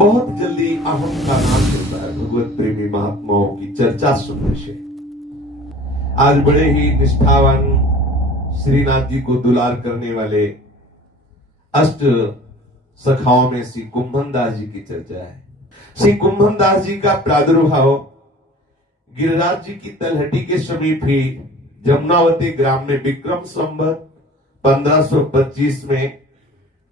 बहुत जल्दी अहम का नाम होता है भगवत प्रेमी महात्माओं की चर्चा सुनने से। आज बड़े ही निष्ठावान श्रीनाथ जी को दुलार करने वाले अष्ट सखाओं में श्री कुंभन दास जी की चर्चा है। श्री कुंभन दास जी का प्रादुर्भाव गिरिराज जी की तलहटी के समीप ही जमुनावती ग्राम में विक्रम संवत 1525 में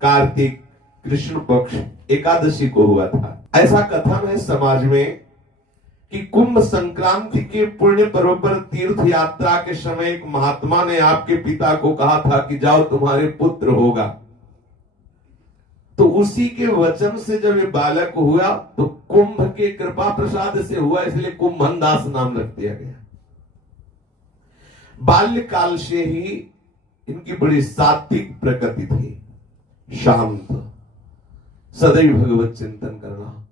कार्तिक कृष्ण पक्ष एकादशी को हुआ था। ऐसा कथन है समाज में कि कुंभ संक्रांति के पुण्य पर्व पर तीर्थ यात्रा के समय एक महात्मा ने आपके पिता को कहा था कि जाओ तुम्हारे पुत्र होगा। तो उसी के वचन से जब ये बालक हुआ तो कुंभ के कृपा प्रसाद से हुआ, इसलिए कुंभन दास नाम रख दिया गया। बाल्यकाल से ही इनकी बड़ी सात्विक प्रकृति थी, शांत, सदैव भगवत चिंतन करना,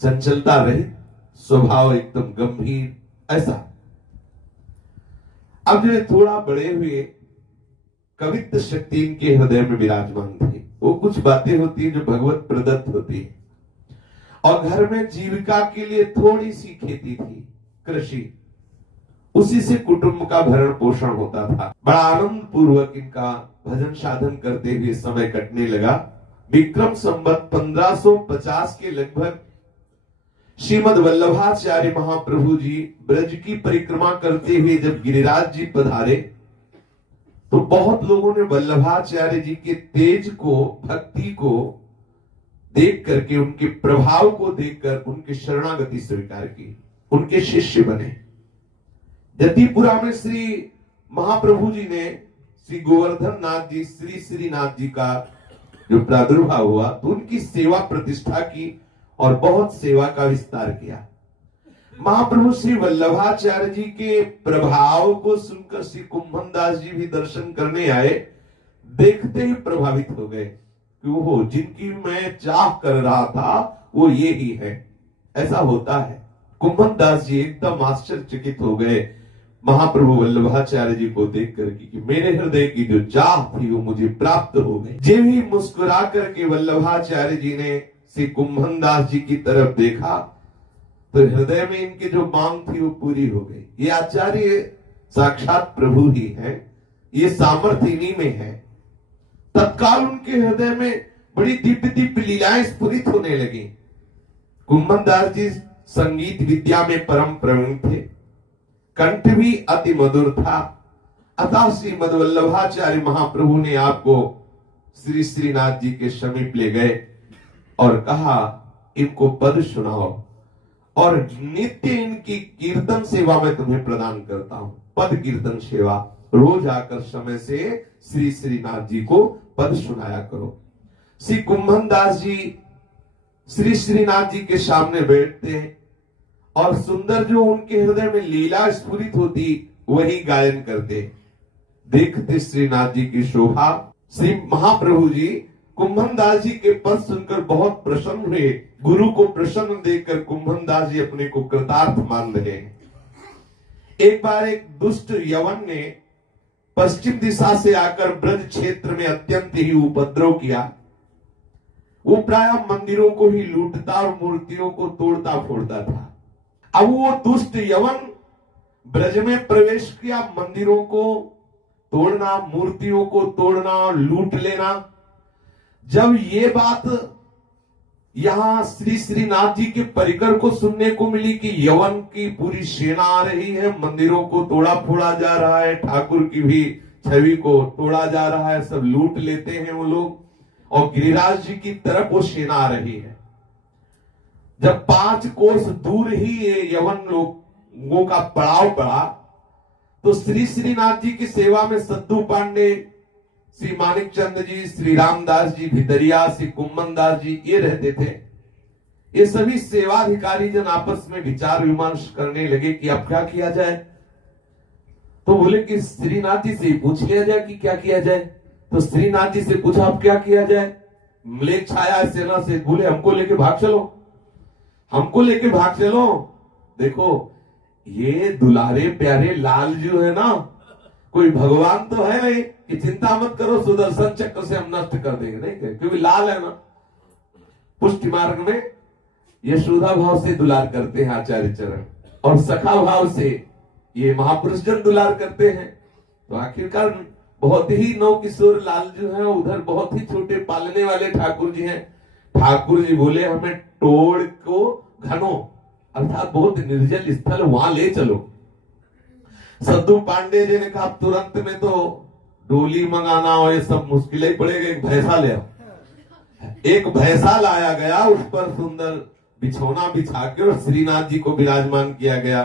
चंचलता रहित स्वभाव, एकदम गंभीर, ऐसा। अब जो थोड़ा बड़े हुए कवित्व शक्ति इनके हृदय में विराजमान थी। वो कुछ बातें होती है जो भगवत प्रदत्त होती है। और घर में जीविका के लिए थोड़ी सी खेती थी, कृषि, उसी से कुटुंब का भरण पोषण होता था। बड़ा आनंद पूर्वक इनका भजन साधन करते हुए समय कटने लगा। विक्रम संवत 1550 के लगभग श्रीमद वल्लभाचार्य महाप्रभु जी ब्रज की परिक्रमा करते हुए जब गिरिराज जी पधारे तो बहुत लोगों ने वल्लभाचार्य जी के तेज को, भक्ति को देख करके, उनके प्रभाव को देखकर उनकी शरणागति स्वीकार की, उनके शिष्य बने। जतिपुरा में श्री महाप्रभु जी ने श्री गोवर्धन नाथ जी, श्री श्रीनाथ जी का जो प्रादुर्भाव हुआ तो उनकी सेवा प्रतिष्ठा की और बहुत सेवा का विस्तार किया। महाप्रभु श्री वल्लभाचार्य जी के प्रभाव को सुनकर श्री कुंभन दास जी भी दर्शन करने आए। देखते ही प्रभावित हो गए कि वो जिनकी मैं चाह कर रहा था वो ये ही है। ऐसा होता है। कुंभन दास जी एकदम आश्चर्यचकित हो गए महाप्रभु वल्लभाचार्य जी को देख करके कि मेरे हृदय की जो चाह थी वो मुझे प्राप्त हो गई। जे भी मुस्कुरा करके वल्लभाचार्य जी ने श्री कुंभन दास जी की तरफ देखा तो हृदय में इनकी जो मांग थी वो पूरी हो गई। ये आचार्य साक्षात प्रभु ही है, ये सामर्थ्य इन्हीं में है। तत्काल उनके हृदय में बड़ी दिव्य दिव्य लीलाएं स्फुरित होने लगी। कुंभन दास जी संगीत विद्या में परम प्रवीण थे, कंठ भी अति मधुर था। अतः श्रीमद वल्लभाचार्य महाप्रभु ने आपको श्री श्रीनाथ जी के समीप ले गए और कहा इनको पद सुनाओ और नित्य इनकी कीर्तन सेवा मैं तुम्हें प्रदान करता हूं। पद कीर्तन सेवा, रोज आकर समय से श्री श्रीनाथ जी को पद सुनाया करो। श्री कुंभन दास जी श्री श्रीनाथ जी के सामने बैठते हैं और सुंदर जो उनके हृदय में लीला स्फुरित होती वही गायन करते। देखते श्रीनाथ जी की शोभा। श्री महाप्रभु जी कुंभन दास जी के पद सुनकर बहुत प्रसन्न हुए। गुरु को प्रसन्न देखकर कुंभन दास जी अपने को कृतार्थ मान रहे हैं। एक बार एक दुष्ट यवन ने पश्चिम दिशा से आकर ब्रज क्षेत्र में अत्यंत ही उपद्रव किया। वो प्राय मंदिरों को ही लूटता और मूर्तियों को तोड़ता फोड़ता था। अब वो दुष्ट यवन ब्रज में प्रवेश किया, मंदिरों को तोड़ना, मूर्तियों को तोड़ना, लूट लेना। जब ये बात यहां श्री श्रीनाथ जी के परिकर को सुनने को मिली कि यवन की पूरी सेना आ रही है, मंदिरों को तोड़ा फोड़ा जा रहा है, ठाकुर की भी छवि को तोड़ा जा रहा है, सब लूट लेते हैं वो लोग, और गिरिराज जी की तरफ वो सेना आ रही है। जब 5 कोस दूर ही ये यवन लोगों का पड़ाव पड़ा तो श्री श्रीनाथ जी की सेवा में सद्दू पांडे, श्री मानिक चंद जी, श्री रामदास जी भितरिया, श्री कुंभन दास जी ये रहते थे। ये सभी सेवाधिकारी जन आपस में विचार विमर्श करने लगे कि अब क्या किया जाए। तो बोले कि श्रीनाथ जी से पूछ लिया जाए कि क्या किया जाए। तो श्रीनाथ जी से पूछा अब क्या किया जाए। मलेच्छ छाया सेना से बोले हमको लेके भाग चलो, हमको लेके भाग चलो। देखो ये दुलारे प्यारे लाल जो है ना, कोई भगवान तो है नहीं कि चिंता मत करो सुदर्शन चक्र से हम नष्ट कर देंगे, नहीं, क्योंकि लाल है ना। पुष्टि मार्ग में यशोदा भाव से दुलार करते हैं आचार्य चरण, और सखा भाव से ये महापुरुष जन दुलार करते हैं। तो आखिरकार बहुत ही नौ किशोर लाल जो है उधर बहुत ही छोटे पालने वाले ठाकुर जी हैं। ठाकुर जी बोले हमें टोड़ को घनो अर्थात बहुत निर्जल स्थल वहां ले चलो। सद्दू पांडे जी ने कहा तुरंत में तो डोली मंगाना और ये सब मुश्किल ही पड़ेगा, एक भैंसा ले आओ। एक भैंसा लाया गया, उस पर सुंदर बिछौना बिछा के और श्रीनाथ जी को विराजमान किया गया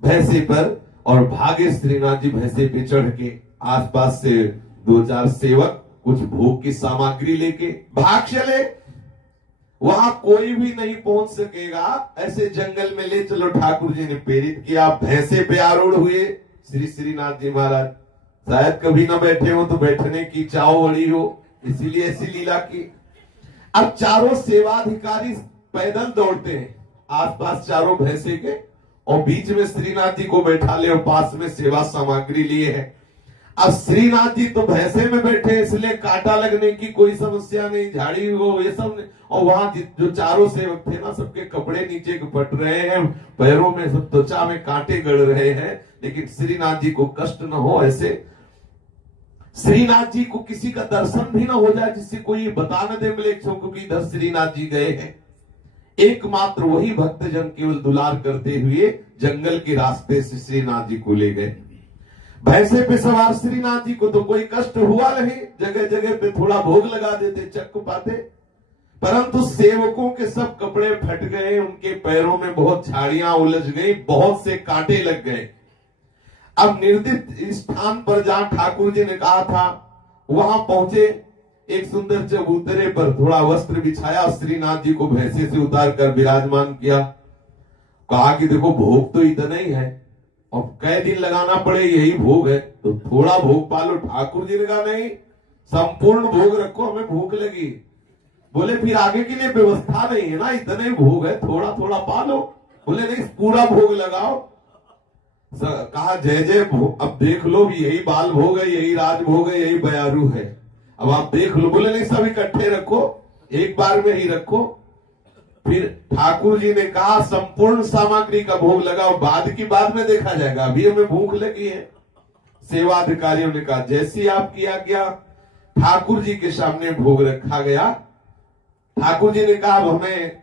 भैंसे पर, और भागे श्रीनाथ जी भैंसे पे चढ़ के। आसपास से 2-4 सेवक कुछ भोग की सामग्री लेके भाग चले। वहां कोई भी नहीं पहुंच सकेगा, ऐसे जंगल में ले चलो। ठाकुर जी ने प्रेरित किया, भैंसे पे आरूढ़ हुए श्री श्रीनाथ जी महाराज। शायद कभी ना बैठे हो तो बैठने की चाव बड़ी हो, इसीलिए ऐसी लीला की। अब चारों सेवाधिकारी पैदल दौड़ते हैं आसपास चारों भैंसे के, और बीच में श्रीनाथ जी को बैठा ले और पास में सेवा सामग्री लिए है। अब श्रीनाथ जी तो भैंसे में बैठे, इसलिए कांटा लगने की कोई समस्या नहीं, झाड़ी हो ये सब नहीं। और वहां जो चारों सेवक थे ना, सबके कपड़े नीचे फट रहे हैं, पैरों में सब त्वचा में कांटे गड़ रहे हैं, लेकिन श्रीनाथ जी को कष्ट न हो, ऐसे श्रीनाथ जी को किसी का दर्शन भी ना हो जाए जिससे कोई बता न दे मिलेच्छों को कि इधर श्रीनाथ जी गए हैं। एकमात्र वही भक्तजन केवल दुलार करते हुए जंगल के रास्ते से श्रीनाथ जी को ले गए। भैंसे पे सवार श्रीनाथ जी को तो कोई कष्ट हुआ नहीं, जगह जगह पे थोड़ा भोग लगा देते, चक्क पाते, परंतु सेवकों के सब कपड़े फट गए, उनके पैरों में बहुत झाड़ियां उलझ गई, बहुत से कांटे लग गए। अब निर्दिष्ट स्थान पर जहां ठाकुर जी ने कहा था वहां पहुंचे। एक सुंदर चबूतरे पर थोड़ा वस्त्र बिछाया, श्रीनाथ जी को भैंसे से उतार कर विराजमान किया। कहा कि देखो भोग तो इतना ही है, अब कई दिन लगाना पड़े यही भोग है, तो थोड़ा भोग पालो। ठाकुर जी ने कहा नहीं, संपूर्ण भोग रखो, हमें भूख लगी। बोले फिर आगे के लिए व्यवस्था नहीं है ना, इतना ही भोग है, थोड़ा थोड़ा पालो। बोले नहीं, पूरा भोग लगाओ। कहा जय जय भोग, अब देख लो भी यही बाल भोग है, यही राज भोग है, यही बयारू है, अब आप देख लो। बोले नहीं, सब इकट्ठे रखो, एक बार में ही रखो। फिर ठाकुर जी ने कहा संपूर्ण सामग्री का भोग लगाओ, बाद में देखा जाएगा, अभी हमें भूख लगी है। सेवाधिकारियों ने कहा जैसी आपकी आज्ञा। ठाकुर जी के सामने भोग रखा गया। ठाकुर जी ने कहा हमें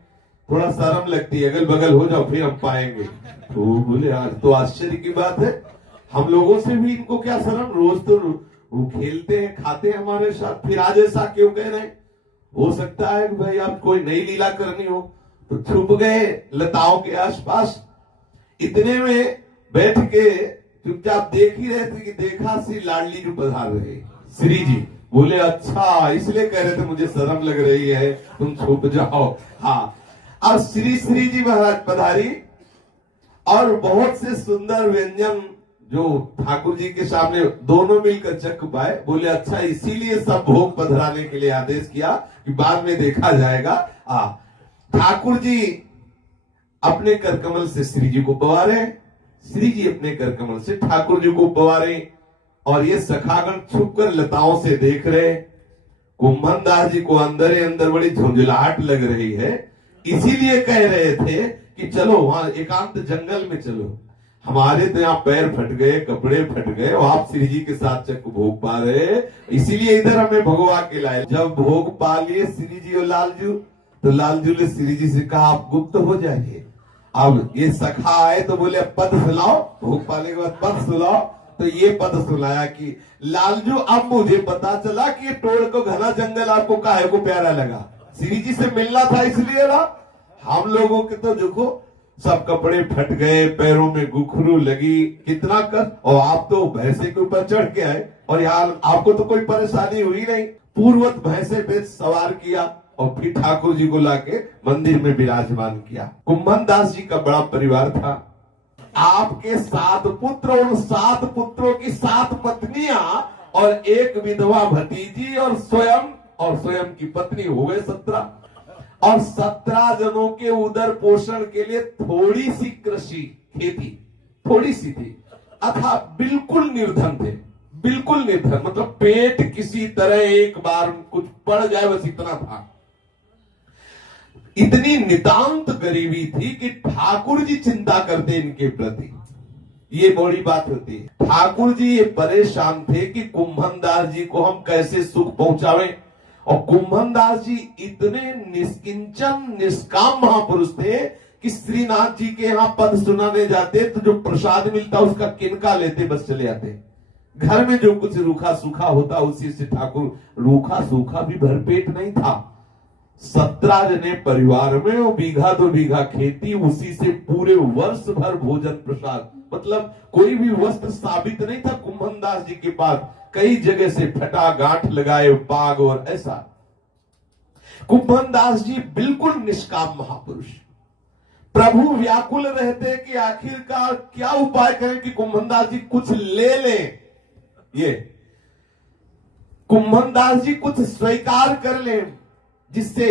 थोड़ा शर्म लगती है, अगल बगल हो जाओ फिर हम पाएंगे। तो बोले आज तो आश्चर्य की बात है, हम लोगों से भी इनको क्या शर्म, रोज तो वो खेलते हैं खाते हैं हमारे साथ, फिर आज ऐसा क्यों कह रहे हैं। हो सकता है कि भाई आप कोई नई लीला करनी हो, तो छुप गए लताओं के आसपास। इतने में बैठ के चुपचाप देख ही रहे थे कि देखा श्री लाडली जी पधार रहे। श्री जी बोले अच्छा इसलिए कह रहे थे मुझे शर्म लग रही है, तुम छुप जाओ। हाँ, अब श्री जी महाराज पधारी और बहुत से सुंदर व्यंजन जो ठाकुर जी के सामने दोनों मिलकर चख पाए। बोले अच्छा इसीलिए सब भोग पधराने के लिए आदेश किया कि बाद में देखा जाएगा। ठाकुर जी अपने करकमल से श्री जी को पवारे, श्री जी अपने करकमल से ठाकुर जी को पवारे, और ये सखागण छुपकर लताओं से देख रहे। कुंभन दास जी को अंदर ही अंदर बड़ी झुंझुलाहट लग रही है, इसीलिए कह रहे थे कि चलो वहां एकांत जंगल में चलो। हमारे तो यहाँ पैर फट गए, कपड़े फट गए, और आप श्री जी के साथ चक भोग पा रहे, इसीलिए इधर हमें भगवा के लाए। जब भोग पा लिए श्री जी और लालजू, तो लालजू ने श्री जी से कहा आप गुप्त हो जाइए। अब ये सखा आए तो बोले पद सुनाओ, भोग पाने के बाद पद सुनाओ। तो ये पद सुनाया कि लालजू अब मुझे पता चला कि ये टोड़ को घना जंगल आपको काहे को प्यारा लगा, श्री जी से मिलना था इसलिए ना। हम लोगों के तो देखो सब कपड़े फट गए, पैरों में गुखरू लगी, कितना कर, और आप तो भैंसे के ऊपर चढ़ के आए और यहाँ आपको तो कोई परेशानी हुई नहीं। पूर्वत भैंसे पे सवार किया और फिर ठाकुर जी को लाके मंदिर में विराजमान किया। कुंभन दास जी का बड़ा परिवार था। आपके 7 पुत्र, उन 7 पुत्रों की 7 पत्नियां और एक विधवा भतीजी और स्वयं की पत्नी, हो गए 17। और 17 जनों के उदर पोषण के लिए थोड़ी सी कृषि खेती थोड़ी सी थी, अथा बिल्कुल निर्धन थे, बिल्कुल निर्धन, मतलब पेट किसी तरह एक बार कुछ पड़ जाए बस इतना था। इतनी नितांत गरीबी थी कि ठाकुर जी चिंता करते इनके प्रति। ये बड़ी बात होती है। ठाकुर जी ये परेशान थे कि कुंभनदास जी को हम कैसे सुख पहुंचावें। और कुंभनदास जी इतने निष्किंचन निष्काम महापुरुष थे कि श्रीनाथ जी के यहाँ पद सुनाने जाते तो जो प्रसाद मिलता उसका किनका लेते, बस चले आते। घर में जो कुछ रूखा सूखा होता उसी से ठाकुर, रूखा सूखा भी भरपेट नहीं था। 17 जने परिवार में और बीघा 2 बीघा खेती, उसी से पूरे वर्ष भर भोजन प्रसाद, मतलब कोई भी वस्त्र साबित नहीं था कुंभनदास जी के पास। कई जगह से फटा गांठ लगाए पाग और ऐसा। कुंभनदास जी बिल्कुल निष्काम महापुरुष। प्रभु व्याकुल रहते कि आखिरकार क्या उपाय करें कि कुंभनदास जी कुछ ले लें, ये कुंभनदास जी कुछ स्वीकार कर लें जिससे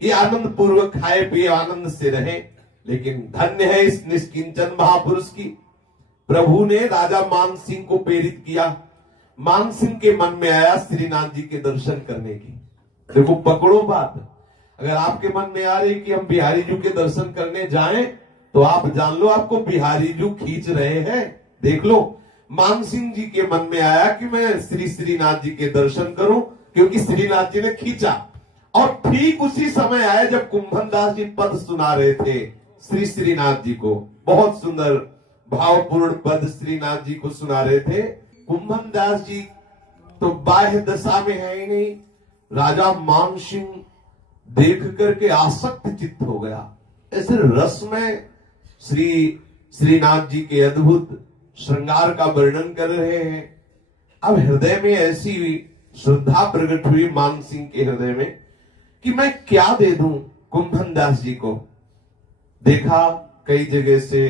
ये आनंद पूर्वक खाए पिए आनंद से रहे। लेकिन धन्य है इस निष्किंचन महापुरुष की। प्रभु ने राजा मान सिंह को प्रेरित किया। मान सिंह के मन में आया श्रीनाथ जी के दर्शन करने की। देखो पकड़ो बात, अगर आपके मन में आ रही कि हम बिहारी जी के दर्शन करने जाएं तो आप जान लो आपको बिहारी जी खींच रहे हैं। देख लो, मान सिंह जी के मन में आया कि मैं श्रीनाथ जी के दर्शन करूं क्योंकि श्रीनाथ जी ने खींचा। और ठीक उसी समय आया जब कुंभनदास जी पद सुना रहे थे श्रीनाथ जी को। बहुत सुंदर भावपूर्ण पद श्रीनाथ जी को सुना रहे थे। कुंभनदास जी तो बाह्य दशा में है ही नहीं। राजा मान सिंह देख करके आसक्त चित्त हो गया। ऐसे रस में श्रीनाथ जी के अद्भुत श्रृंगार का वर्णन कर रहे हैं। अब हृदय में ऐसी श्रद्धा प्रकट हुई मान सिंह के हृदय में कि मैं क्या दे दूं कुंभनदास जी को। देखा कई जगह से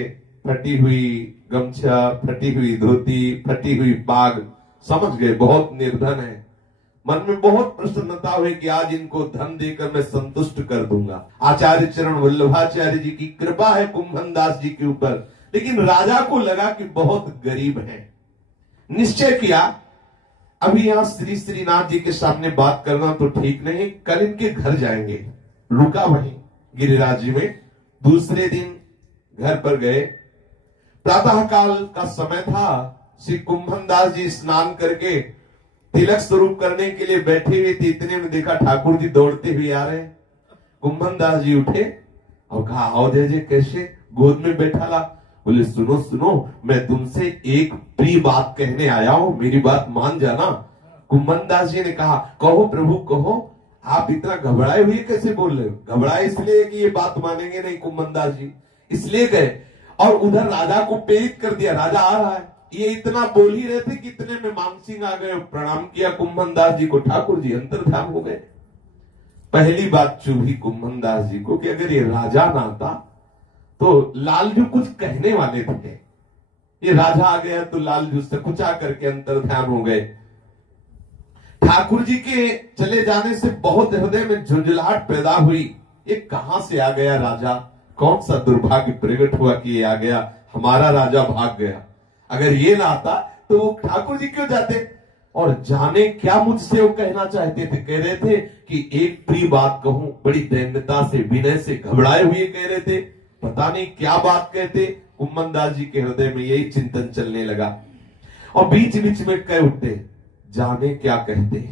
फटी हुई गमछा, फटी हुई धोती, फटी हुई पाग, समझ गए बहुत निर्धन है। मन में बहुत प्रसन्नता हुई कि आज इनको धन देकर मैं संतुष्ट कर दूंगा। आचार्य चरण वल्लभाचार्य जी की कृपा है कुंभनदास जी के ऊपर। लेकिन राजा को लगा कि बहुत गरीब है। निश्चय किया अभी यहां श्रीनाथ जी के सामने बात करना तो ठीक नहीं, कल इनके घर जाएंगे। रुका वहीं गिरिराज जी में। दूसरे दिन घर पर गए। प्रातः काल का समय था। श्री कुंभनदास जी स्नान करके तिलक स्वरूप करने के लिए बैठे हुए थे। इतने में देखा ठाकुर जी दौड़ते हुए आ रहे। कुंभनदास जी उठे और कहा, आओ जय जय, कैसे? गोद में बैठा ला। बोले, सुनो सुनो, मैं तुमसे एक प्रिय बात कहने आया हूं, मेरी बात मान जाना। कुंभनदास जी ने कहा, कहो प्रभु कहो। आप इतना घबराए हुए कैसे बोल रहे हो? घबराए इसलिए कि ये बात मानेंगे नहीं कुंभनदास जी, इसलिए गए और उधर राजा को प्रेरित कर दिया। राजा आ रहा है। ये इतना बोल ही रहे थे कि इतने में मान सिंह आ गए। प्रणाम किया कुंभनदास जी को। ठाकुर जी अंतर्ध्यान हो गए। पहली बात चुभी कुंभनदास जी को कि अगर ये राजा ना आता तो लालजू कुछ कहने वाले थे। ये राजा आ गया तो लालजू से कुछ आकर के अंतर्ध्यान हो गए। ठाकुर जी के चले जाने से बहुत हृदय में झुंझलाहट पैदा हुई। ये कहां से आ गया राजा? कौन सा दुर्भाग्य प्रकट हुआ कि ये आ गया, हमारा राजा भाग गया। अगर ये ना आता तो वो ठाकुर जी क्यों जाते? और जाने क्या मुझसे वो कहना चाहते थे। कह रहे थे कि एक प्रिय बात कहूं। बड़ी दैन्यता से विनय से घबराए हुए कह रहे थे। पता नहीं क्या बात कहते। कुंभनदास जी के हृदय में यही चिंतन चलने लगा और बीच बीच में कह उठते, जाने क्या कहते,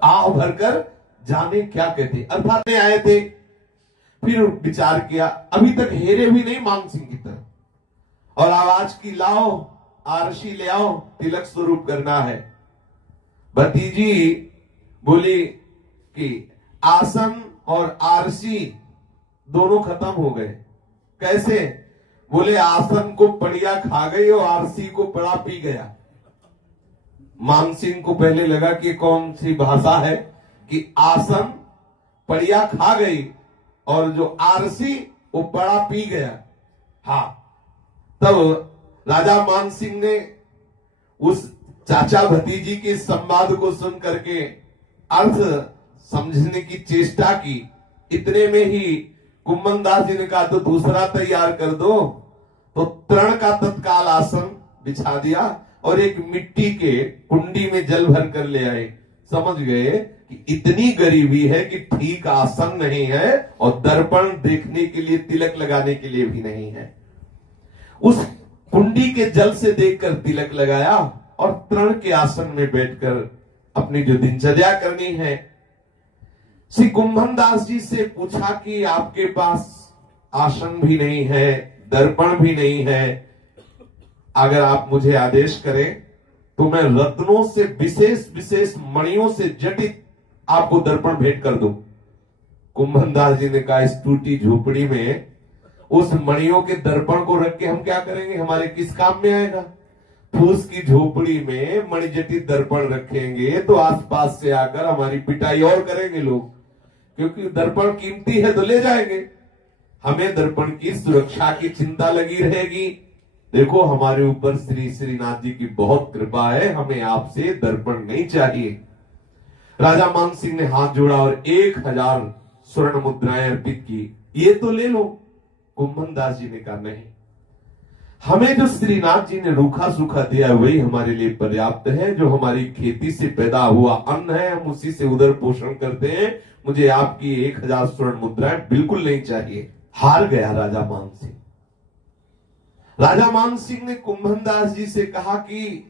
आह भरकर जाने क्या कहते। अर्थात में आए थे। फिर विचार किया, अभी तक हेरे भी नहीं मान सिंह की तरह। और आवाज की, लाओ आरसी ले आओ, तिलक स्वरूप करना है। भतीजी बोली कि आसन और आरसी दोनों खत्म हो गए। कैसे? बोले आसन को पड़िया खा गई और आरसी को पड़ा पी गया। मान सिंह को पहले लगा कि कौन सी भाषा है कि आसन पड़िया खा गई और जो आरसी वो पड़ा पी गया। हाँ, तब राजा मान सिंह ने उस चाचा भतीजी के संवाद को सुन करके अर्थ समझने की चेष्टा की। इतने में ही कुंभनदास जी ने कहा, तो दूसरा तैयार कर दो। तो तृण का तत्काल आसन बिछा दिया और एक मिट्टी के कुंडी में जल भर कर ले आए। समझ गए कि इतनी गरीबी है कि ठीक आसन नहीं है और दर्पण देखने के लिए, तिलक लगाने के लिए भी नहीं है। उस कुंडी के जल से देखकर तिलक लगाया और तृण के आसन में बैठकर अपनी जो दिनचर्या करनी है। श्री कुंभन दास जी से पूछा कि आपके पास आसन भी नहीं है, दर्पण भी नहीं है, अगर आप मुझे आदेश करें तो मैं रत्नों से, विशेष विशेष मणियों से जटित आपको दर्पण भेंट कर दूं। कुंभन दास जी ने कहा, इस टूटी झोपड़ी में उस मणियों के दर्पण को रख के हम क्या करेंगे, हमारे किस काम में आएगा। फूस की झोपड़ी में मणिजटित दर्पण रखेंगे तो आसपास से आकर हमारी पिटाई और करेंगे लोग, क्योंकि दर्पण कीमती है तो ले जाएंगे। हमें दर्पण की सुरक्षा की चिंता लगी रहेगी। देखो, हमारे ऊपर श्री श्रीनाथ जी की बहुत कृपा है, हमें आपसे दर्पण नहीं चाहिए। राजा मान सिंह ने हाथ जोड़ा और 1000 स्वर्ण मुद्राएं अर्पित की, ये तो ले लो। कुंभन दास जी ने कहा, नहीं, हमें जो श्रीनाथ जी ने रूखा सूखा दिया वही हमारे लिए पर्याप्त है। जो हमारी खेती से पैदा हुआ अन्न है, हम उसी से उदर पोषण करते हैं। मुझे आपकी 1000 स्वर्ण मुद्राएं बिल्कुल नहीं चाहिए। हार गया राजा मान सिंह। राजा मान सिंह ने कुंभन दास जी से कहा कि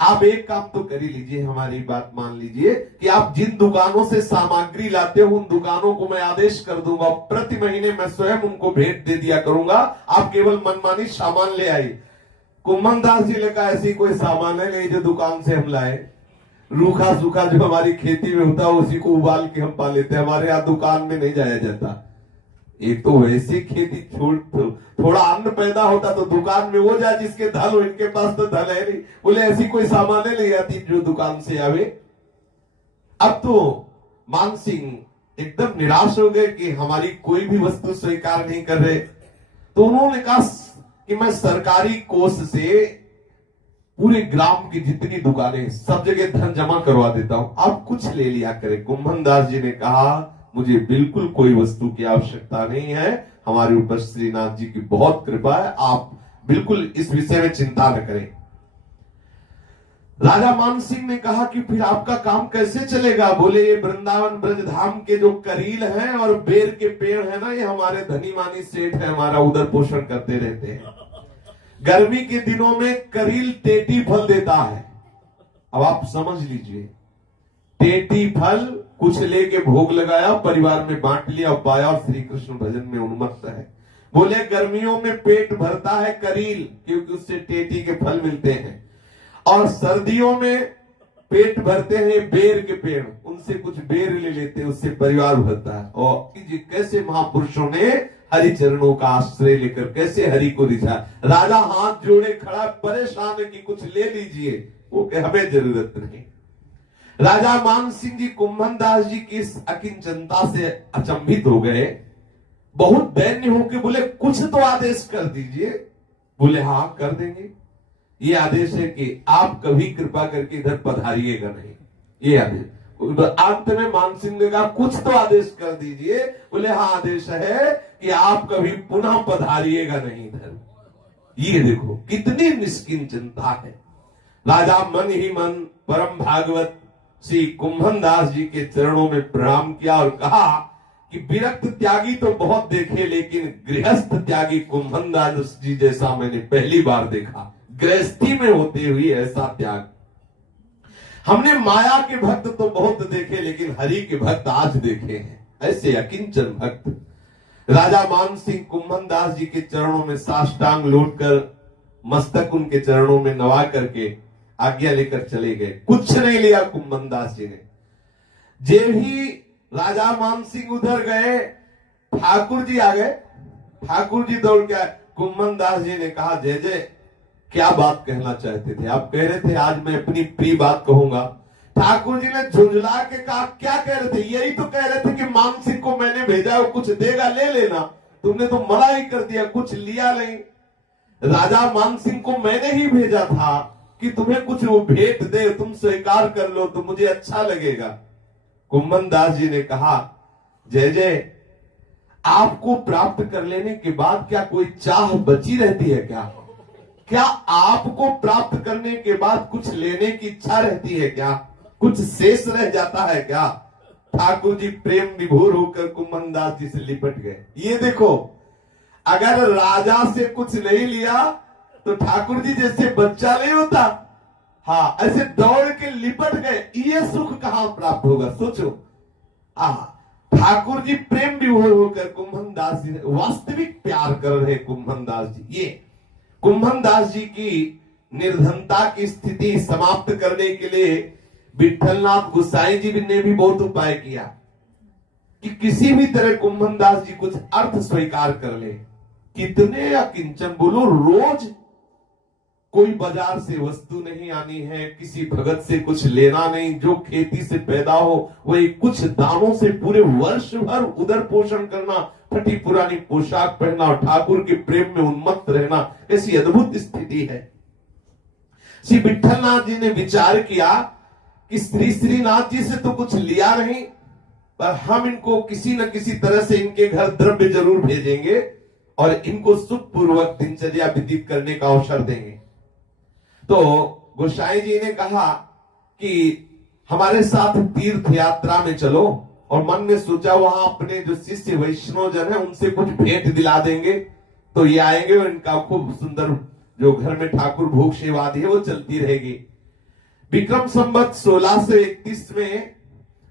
आप एक काम तो कर ही लीजिए, हमारी बात मान लीजिए कि आप जिन दुकानों से सामग्री लाते हो उन दुकानों को मैं आदेश कर दूंगा, प्रति महीने मैं स्वयं उनको भेंट दे दिया करूंगा, आप केवल मनमानी सामान ले आई। कुंभन दास जी ने कहा, ऐसी कोई सामान है नहीं जो दुकान से हम लाए। रूखा सूखा जो हमारी खेती में होता है उसी को उबाल के हम पा लेते हैं, हमारे यहाँ दुकान में नहीं जाया जाता। एक तो वैसी खेती थोड़ा अन्न पैदा होता तो दुकान में वो जाए जिसके धन हो, इनके पास तो धन है नहीं। बोले ऐसी कोई सामान नहीं आती जो दुकान से आवे। अब तो मान सिंह एकदम निराश हो गए कि हमारी कोई भी वस्तु स्वीकार नहीं कर रहे। तो उन्होंने कहा कि मैं सरकारी कोष से पूरे ग्राम की जितनी दुकानें सब जगह धन जमा करवा देता हूं, आप कुछ ले लिया करें। कुंभन दास जी ने कहा, मुझे बिल्कुल कोई वस्तु की आवश्यकता नहीं है, हमारे ऊपर श्रीनाथ जी की बहुत कृपा है, आप बिल्कुल इस विषय में चिंता न करें। राजा मान सिंह ने कहा कि फिर आपका काम कैसे चलेगा। बोले, ये वृंदावन ब्रजधाम के जो करील हैं और बेर के पेड़ है ना, ये हमारे धनी मानी सेठ है, हमारा उदर पोषण करते रहते हैं। गर्मी के दिनों में करील टेटी फल देता है। अब आप समझ लीजिए, टेटी फल कुछ लेके भोग लगाया, परिवार में बांट लिया और पाया और श्री कृष्ण भजन में उन्मत्त है। बोले, गर्मियों में पेट भरता है करील, क्योंकि उससे टेटी के फल मिलते हैं, और सर्दियों में पेट भरते हैं बेर के पेड़, उनसे कुछ बेर ले लेते हैं, उससे परिवार भरता है। और कैसे महापुरुषों ने हरि चरणों का आश्रय लेकर कैसे हरि को रिझा। राजा हाथ जोड़े खड़ा, परेशान है कि कुछ ले लीजिए, वो कि हमें जरूरत नहीं। राजा मान सिंह जी कुंभन दास जी की इस अकिंचनता से अचंभित हो गए, बहुत दैन्य होकर बोले, कुछ तो आदेश कर दीजिए। बोले, हाँ कर देंगे। ये आदेश है कि आप कभी कृपा करके इधर पधारिएगा नहीं, ये आदेश। अंत में मान सिंह ने कहा, कुछ तो आदेश कर दीजिए। बोले, हाँ आदेश है कि आप कभी पुनः पधारिएगा नहीं इधर। ये देखो कितनी निष्किंचनता है। राजा मन ही मन परम भागवत श्री कुंभन दास जी के चरणों में प्रणाम किया और कहा कि विरक्त त्यागी तो बहुत देखे, लेकिन गृहस्थ त्यागी कुंभन दास जी जैसा मैंने पहली बार देखा। गृहस्थी में होते हुए ऐसा त्याग। हमने माया के भक्त तो बहुत देखे, लेकिन हरि के भक्त आज देखे हैं, ऐसे अकिंचन भक्त। राजा मान सिंह कुंभन दास जी के चरणों में साष्टांग लौटकर मस्तक उनके चरणों में नवा करके आज्ञा लेकर चले गए। कुछ नहीं लिया कुंभन दास जी ने। जे ही राजा मान सिंह उधर गए, ठाकुर जी आ गए। ठाकुर जी दौड़ के आए। कुंभन दास जी ने कहा, जय जय, क्या बात कहना चाहते थे? आप कह रहे थे आज मैं अपनी प्रिय बात कहूंगा। ठाकुर जी ने झुंझला के कहा, क्या कह रहे थे? यही तो कह रहे थे कि मान सिंह को मैंने भेजा, वो कुछ देगा ले लेना, तुमने तो मना ही कर दिया, कुछ लिया नहीं। राजा मान सिंह को मैंने ही भेजा था कि तुम्हें कुछ वो भेंट दे, तुम स्वीकार कर लो तो मुझे अच्छा लगेगा। कुंभन दास जी ने कहा, जय जय, आपको प्राप्त कर लेने के बाद क्या कोई चाह बची रहती है क्या? क्या आपको प्राप्त करने के बाद कुछ लेने की इच्छा रहती है क्या? कुछ शेष रह जाता है क्या? ठाकुर जी प्रेम विभोर होकर कुंभन दास जी से लिपट गए। ये देखो, अगर राजा से कुछ नहीं लिया तो ठाकुर जी जैसे बच्चा नहीं होता, हाँ, ऐसे दौड़ के लिपट गए। ये सुख कहां प्राप्त होगा, सोचो। ठाकुर जी प्रेम विभोर होकर कुंभन दास जी, वास्तविक प्यार कर रहे कुंभन दास जी। ये कुंभन दास जी की निर्धनता की स्थिति समाप्त करने के लिए विठलनाथ गोसाई जी ने भी बहुत उपाय किया कि किसी भी तरह कुंभन दास जी कुछ अर्थ स्वीकार कर ले। कितने या किंचन बोलो, रोज कोई बाजार से वस्तु नहीं आनी है, किसी भगत से कुछ लेना नहीं, जो खेती से पैदा हो वही कुछ दानों से पूरे वर्ष भर उदर पोषण करना, फटी पुरानी पोशाक पहनना और ठाकुर के प्रेम में उन्मत्त रहना, ऐसी अद्भुत स्थिति है। श्री विठलनाथ जी ने विचार किया कि श्री श्रीनाथ जी से तो कुछ लिया नहीं, पर हम इनको किसी न किसी तरह से इनके घर द्रव्य जरूर भेजेंगे और इनको सुखपूर्वक दिनचर्या व्यतीत करने का अवसर देंगे। तो गोसाई जी ने कहा कि हमारे साथ तीर्थ यात्रा में चलो, और मन में सोचा वहां अपने जो शिष्य वैष्णव जन है उनसे कुछ भेंट दिला देंगे तो ये आएंगे और इनका खूब सुंदर जो घर में ठाकुर भोग सेवा आदि है वो चलती रहेगी। विक्रम संवत 1631 में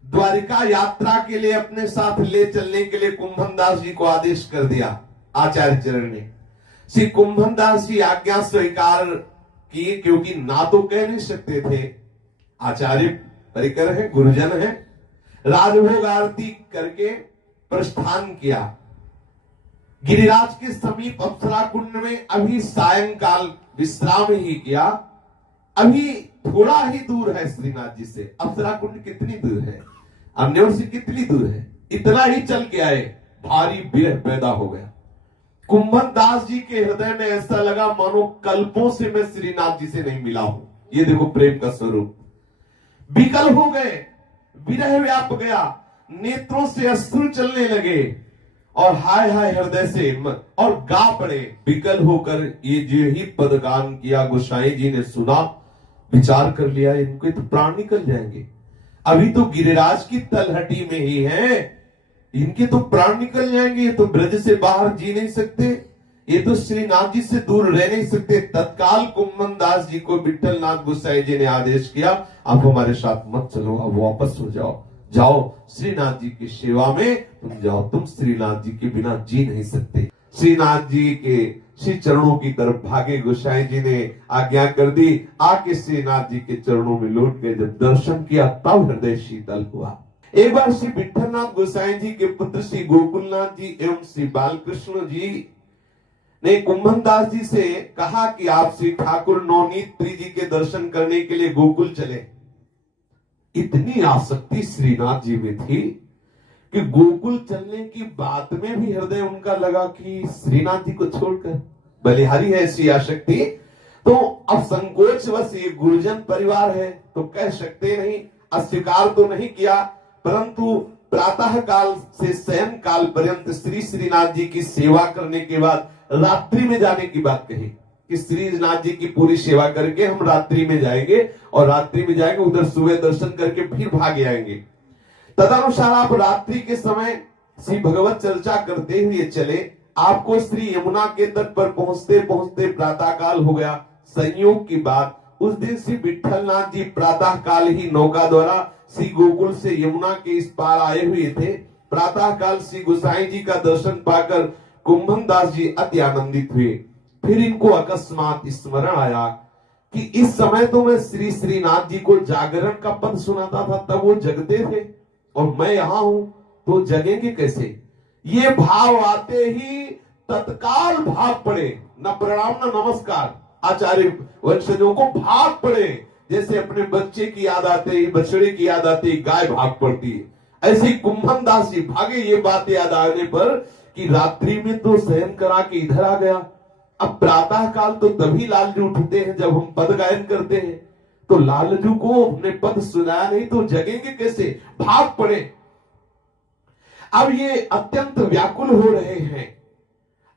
द्वारिका यात्रा के लिए अपने साथ ले चलने के लिए कुंभन दास जी को आदेश कर दिया आचार्य चरण ने। श्री कुंभन दास जी आज्ञा स्वीकार किए, क्योंकि ना तो कह नहीं सकते थे, आचार्य परिकर है, गुरुजन है। राजभोग आरती करके प्रस्थान किया। गिरिराज के समीप अप्सरा कुंड में अभी सायंकाल विश्राम ही किया। अभी थोड़ा ही दूर है श्रीनाथ जी से, अप्सरा कुंड कितनी दूर है, अन्योर से कितनी दूर है, इतना ही चल के आए, भारी विरह पैदा हो गया। कुंभन दास जी के हृदय में ऐसा लगा मानो कल्पों से मैं श्रीनाथ जी से नहीं मिला हूं। ये देखो प्रेम का स्वरूप। विकल हो गए, विरह व्याप गया, नेत्रों से अश्रु चलने लगे और हाय हाय हृदय से और गा पड़े। विकल होकर ये जो ही पदगान किया गोसाई जी ने सुना, विचार कर लिया इनके तो प्राण निकल जाएंगे, अभी तो गिरिराज की तलहटी में ही है, इनके तो प्राण निकल जाएंगे, ये तो ब्रज से बाहर जी नहीं सकते, ये तो श्रीनाथ जी से दूर रह नहीं सकते। तत्काल कुंभन दास जी को विठलनाथ गोसाई जी ने आदेश किया, आप हमारे साथ मत चलो, आप वापस हो जाओ, जाओ श्रीनाथ जी की सेवा में तुम जाओ, तुम श्रीनाथ जी के बिना जी नहीं सकते। श्रीनाथ जी के श्री चरणों की तरफ भागे। गोसाई जी ने आज्ञा कर दी, आके श्रीनाथ जी के चरणों में लौट गए। जब दर्शन किया तब हृदय शीतल हुआ। एक बार श्री विठलनाथ गोसाई जी के पुत्र श्री गोकुलनाथ जी एवं श्री बालकृष्ण जी ने कुंभन दास जी से कहा कि आप श्री ठाकुर नवनीत जी के दर्शन करने के लिए गोकुल चले। इतनी आसक्ति श्रीनाथ जी में थी कि गोकुल चलने की बात में भी हृदय उनका लगा कि श्रीनाथ जी को छोड़कर, बलिहारी है ऐसी आसक्ति। तो अब संकोच बस, ये गुरुजन परिवार है तो कह सकते नहीं, अस्वीकार तो नहीं किया, परंतु प्रातः काल से शयन काल पर्यंत श्री श्रीनाथ जी की सेवा करने के बाद रात्रि में जाने की बात कही कि श्रीनाथ जी की पूरी सेवा करके हम रात्रि में जाएंगे और रात्रि में जाएंगे, उधर सुबह दर्शन करके फिर भाग आएंगे। तदनुसार आप रात्रि के समय श्री भगवत चर्चा करते हुए चले। आपको श्री यमुना के तट पर पहुंचते पहुंचते प्रातः काल हो गया। संयोग की बात, उस दिन श्री विठलनाथ जी प्रातः काल ही नौका द्वारा श्री गोकुल से यमुना के इस पार आए हुए थे। प्रातः काल श्री गोसाई जी का दर्शन पाकर कुंभन दास जी अति आनंदित हुए। फिर इनको अकस्मात स्मरण आया कि इस समय तो मैं श्री श्रीनाथ जी को जागरण का पद सुनाता था, तब वो जगते थे और मैं यहां हूं तो जगेंगे कैसे। ये भाव आते ही तत्काल भाग पड़े, न प्रणाम न नमस्कार, आचार्य वंशजों को भाग पड़े। जैसे अपने बच्चे की याद आते ही, बछड़े की याद आते ही गाय भाग पड़ती है, ऐसे ही कुंभन दास जी भागे। ये बात याद आने पर कि रात्रि में तो शयन करा के इधर आ गया, अब प्रातः काल तो तभी लालजू उठते हैं जब हम पद गायन करते हैं, तो लालजू को हमने पद सुनाया नहीं तो जगेंगे कैसे, भाग पड़े। अब ये अत्यंत व्याकुल हो रहे हैं।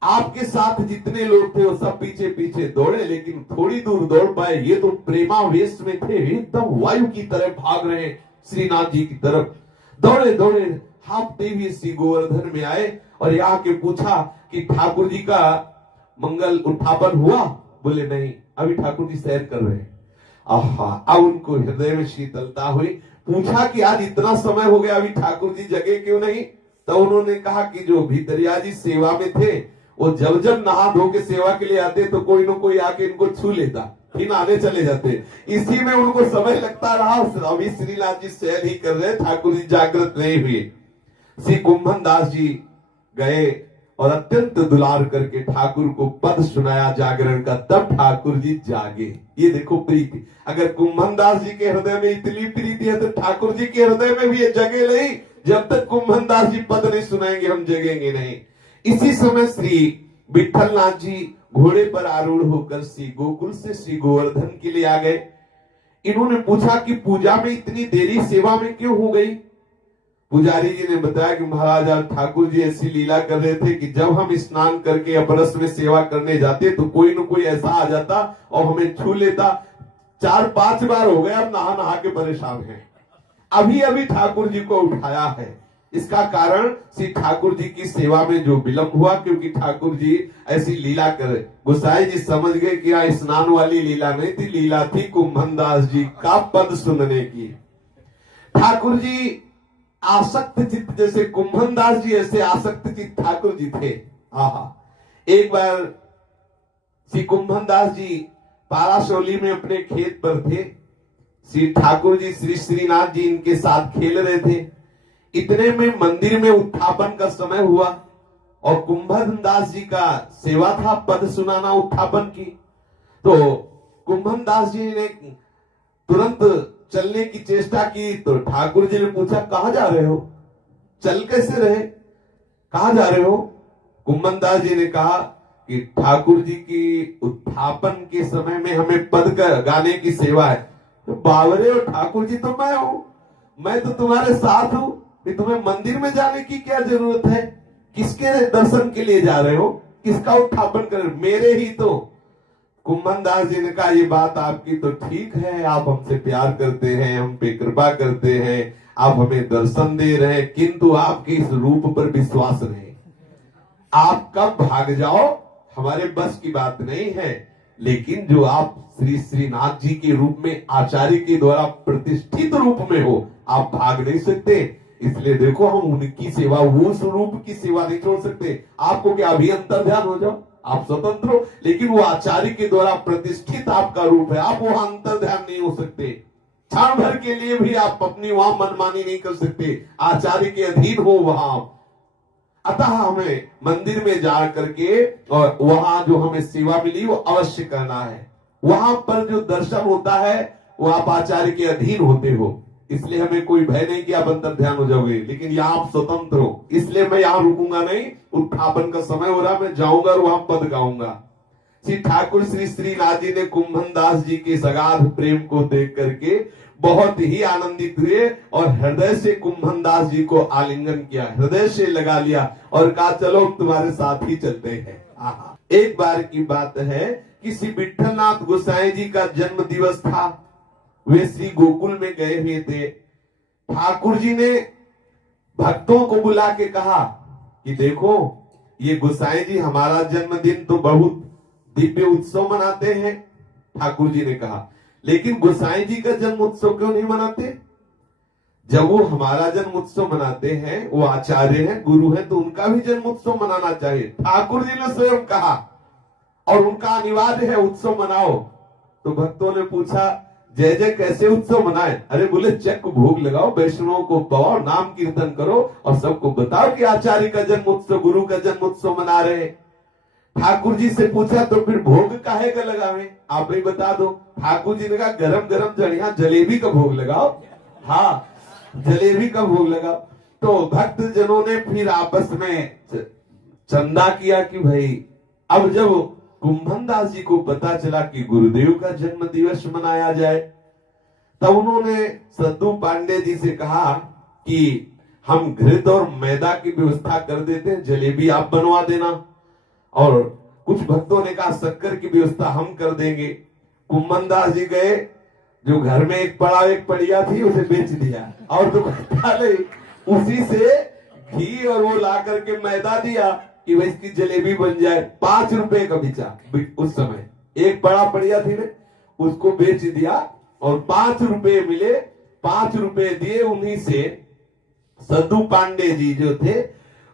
आपके साथ जितने लोग थे वो सब पीछे पीछे दौड़े, लेकिन थोड़ी दूर दौड़ पाए। ये तो प्रेमावेश में थे, एकदम वायु की तरह भाग रहे श्रीनाथ जी की तरफ। दौड़े दौड़े हाँफते हुए श्री गोवर्धन में आए और यहाँ के पूछा कि ठाकुर जी का मंगल उत्थापन हुआ? बोले नहीं, अभी ठाकुर जी सैर कर रहे हैं। आहा, अब उनको हृदय में शीतलता हुई। पूछा कि आज इतना समय हो गया, अभी ठाकुर जी जगे क्यों नहीं? तो उन्होंने कहा कि जो भीतरिया जी सेवा में थे, वो जब जब नहा धो के सेवा के लिए आते तो कोई न कोई आके इनको छू लेता, फिर आने चले जाते। इसी में उनको समय लगता रहा। अभी श्रीनाथ जी सैर ही कर रहे, ठाकुर जी जागृत नहीं हुए। श्री कुंभन दास जी गए और अत्यंत दुलार करके ठाकुर को पद सुनाया जागरण का, तब ठाकुर जी जागे। ये देखो प्रीति, अगर कुंभन दास जी के हृदय में इतनी प्रीति है तो ठाकुर जी के हृदय में भी ये जगे नहीं। जब तक कुंभन दास जी पद नहीं सुनाएंगे हम जगेंगे नहीं। इसी समय श्री विठल नाथ जी घोड़े पर आरूढ़ होकर श्री गोकुल से श्री गोवर्धन के लिए आ गए। इन्होंने पूछा कि पूजा में इतनी देरी सेवा में क्यों हो गई? पुजारी जी ने बताया कि महाराज आज ठाकुर जी ऐसी लीला कर रहे थे कि जब हम स्नान करके अपरस में सेवा करने जाते तो कोई न कोई ऐसा आ जाता और हमें छू लेता। 4-5 बार हो गए, अब नहा नहा के परेशान हैं। अभी अभी ठाकुर जी को उठाया है। इसका कारण श्री ठाकुर जी की सेवा में जो विलंब हुआ, क्योंकि ठाकुर जी ऐसी लीला करे। गोसाई जी समझ गए कि यहाँ स्नान वाली लीला नहीं थी, लीला थी कुंभन दास जी का पद सुनने की। ठाकुर जी आसक्त चित्त, जैसे कुंभन दास जी ऐसे आसक्त चित्त ठाकुर जी थे। एक बार श्री कुंभन दास जी पाराशौली में अपने खेत पर थे। श्री ठाकुर जी श्री श्रीनाथ जी इनके साथ खेल रहे थे। इतने में मंदिर में उत्थापन का समय हुआ और कुंभन दास जी का सेवा था पद सुनाना उत्थापन की। तो कुंभन दास जी ने तुरंत चलने की चेष्टा की तो ठाकुर जी ने पूछा कहां जा रहे हो? चल कैसे रहे? कहां जा रहे हो? कुंभन दास जी ने कहा कि ठाकुर जी की उत्थापन के समय में हमें पद गाने की सेवा है। तो बावरे हो, ठाकुर जी तो मैं हूं, मैं तो तुम्हारे साथ हूं, कि तुम्हें मंदिर में जाने की क्या जरूरत है? किसके दर्शन के लिए जा रहे हो? किसका उत्थापन कर? मेरे ही तो। कुंभन दास जी ने कहा ये बात आपकी तो ठीक है, आप हमसे प्यार करते हैं, हम पे कृपा करते हैं, आप हमें दर्शन दे रहे हैं, किंतु आपके इस रूप पर विश्वास नहीं। आप कब भाग जाओ हमारे बस की बात नहीं है, लेकिन जो आप श्री श्रीनाथ जी के रूप में आचार्य के द्वारा प्रतिष्ठित रूप में हो, आप भाग नहीं सकते। इसलिए देखो हम उनकी सेवा, वो स्वरूप की सेवा नहीं छोड़ सकते। आपको क्या अभी अंतर ध्यान हो जाओ, आप स्वतंत्र हो, लेकिन वो आचार्य के द्वारा प्रतिष्ठित आपका रूप है, आप वहां अंतर ध्यान नहीं हो सकते। क्षण भर के लिए भी आप अपनी वहां मनमानी नहीं कर सकते, आचार्य के अधीन हो वहां। अतः हमें मंदिर में जा करके और वहां जो हमें सेवा मिली वो अवश्य करना है। वहां पर जो दर्शन होता है वो आप आचार्य के अधीन होते हो, इसलिए हमें कोई भय नहीं कि आप अंतर ध्यान हो जाओगे। लेकिन यहाँ आप स्वतंत्र हो, इसलिए मैं यहाँ रुकूंगा नहीं। उत्थापन का समय हो रहा, मैं जाऊंगा और वहां पद गाऊंगा। श्री ठाकुर श्री श्रीनाथ जी ने कुंभन दास जी के सगाध प्रेम को देख करके बहुत ही आनंदित हुए और हृदय से कुंभन दास जी को आलिंगन किया, हृदय से लगा लिया और कहा चलो तुम्हारे साथ ही चलते हैं। एक बार की बात है कि श्री विठलनाथ गोसाई जी का जन्म दिवस था। वे श्री गोकुल में गए हुए थे। ठाकुर जी ने भक्तों को बुला के कहा कि देखो ये गोसाई जी हमारा जन्मदिन तो बहुत दिव्य उत्सव मनाते हैं। ठाकुर जी ने कहा लेकिन गोसाई जी का जन्म उत्सव क्यों नहीं मनाते? जब वो हमारा जन्म उत्सव मनाते हैं, वो आचार्य हैं, गुरु हैं, तो उनका भी जन्म उत्सव मनाना चाहिए। ठाकुर जी ने स्वयं कहा और उनका अनिवार्य है उत्सव मनाओ। तो भक्तों ने पूछा जय जय कैसे उत्सव मनाए? अरे बोले चक भोग लगाओ, वैष्णवों को पवाओ, नाम कीर्तन करो और सबको बताओ कि आचार्य का जन्म उत्सव, गुरु का जन्म उत्सव मना रहे। ठाकुर जी से पूछा तो फिर भोग काहे का लगावे, आप ही बता दो। ठाकुर जी ने कहा गरम गरम जड़िया जलेबी का भोग लगाओ। हाँ, जलेबी का भोग लगाओ। तो भक्त जनों ने फिर आपस में चंदा किया कि भाई अब जब कुंभन दास जी को पता चला कि गुरुदेव का जन्म दिवस मनाया जाए, तब उन्होंने सद्दू पांडे जी से कहा कि हम घृत और मैदा की व्यवस्था कर देते हैं, जलेबी आप बनवा देना। और कुछ भक्तों ने कहा शक्कर की व्यवस्था हम कर देंगे। कुंभन दास जी गए, जो घर में एक पड़ा एक पड़िया थी उसे बेच दिया और दुकान डाले उसी से घी और वो ला करके मैदा दिया कि वह इसकी जलेबी बन जाए। 5 रुपए का बिचा उस समय, एक बड़ा बढ़िया थी ने उसको बेच दिया और 5 रुपए मिले। 5 रुपए दिए, उन्हीं से सद्दू पांडे जी जो थे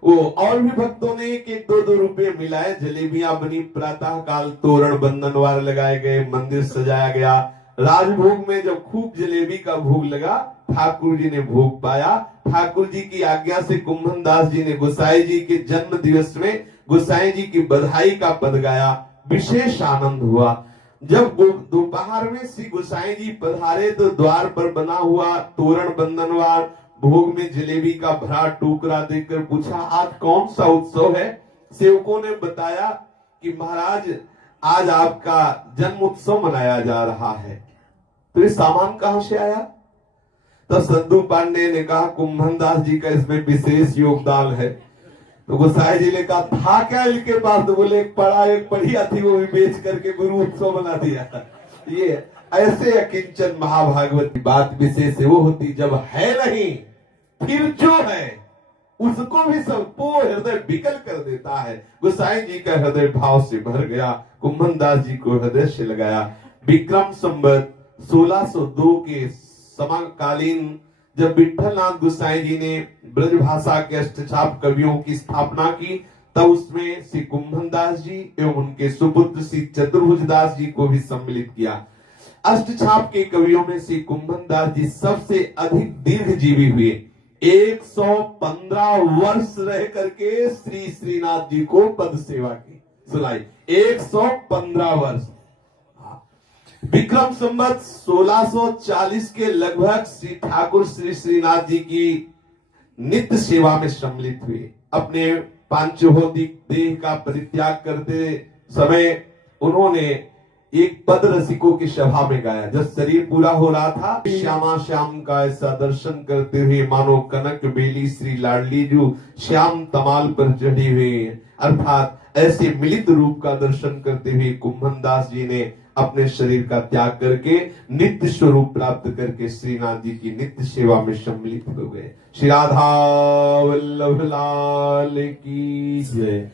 वो और भी भक्तों ने 1-1, 2-2 रुपए मिलाए। जलेबियां बनी, प्रातः काल तोरण बंधनवार लगाए गए, मंदिर सजाया गया। राजभोग में जब खूब जलेबी का भोग लगा, ठाकुर जी ने भोग पाया। ठाकुर जी की आज्ञा से कुंभन दास जी ने गोसाई जी के जन्म दिवस में गोसाई जी की बधाई का पद गाया। विशेष आनंद हुआ। जब दोपहर में श्री गोसाई जी पधारे तो द्वार पर बना हुआ तोरण बंधनवार भोग में जलेबी का भरा टोकरा देकर पूछा, आज कौन सा उत्सव है? सेवकों ने बताया कि महाराज आज आपका जन्म उत्सव मनाया जा रहा है। तो ये सामान कहां से आया? तो सद्दू पांडे ने कहा कुंभन दास जी का इसमें विशेष योगदान है। तो गोसाई जी ने कहा था क्या इनके पास? तो बोले एक बढ़िया थी, वो भी बेच करके गुरु उत्सव बना दिया। ये ऐसे अकिंचन महाभागवत की बात विशेष है, वो होती जब है नहीं फिर जो है उसको भी सबको हृदय विकल कर देता है। गोसाई जी का हृदय भाव से भर गया, कुंभन दास जी को हृदय से लगाया। विक्रम संवत 1602 के समकालीन जब विठलनाथ गोसाई जी ने ब्रज भाषा के अष्टछाप कवियों की स्थापना की, तब उसमें श्री कुंभन दास जी एवं उनके सुपुत्र श्री चतुर्भुज दास जी को भी सम्मिलित किया। अष्टछाप के कवियों में श्री कुंभन दास जी सबसे अधिक दीर्घ जीवी हुए। 115 वर्ष रह करके श्री श्रीनाथ जी को पद सेवा की। सुनाई 115 वर्ष। विक्रम संवत 1640 के लगभग श्री ठाकुर श्री श्रीनाथ जी की नित्य सेवा में सम्मिलित हुए। अपने पांचभौतिक देह का परित्याग करते समय उन्होंने एक पद रसिकों की सभा में गाया। जब शरीर पूरा हो रहा था, श्यामा श्याम का ऐसा दर्शन करते हुए मानो कनक बेली श्री लाडली जो श्याम तमाल पर चढ़ी हुई, अर्थात ऐसे मिलित रूप का दर्शन करते हुए कुंभन दास जी ने अपने शरीर का त्याग करके नित्य स्वरूप प्राप्त करके श्रीनाथ जी की नित्य सेवा में सम्मिलित हो गए। श्री राधा वल्लभ लाल की जय।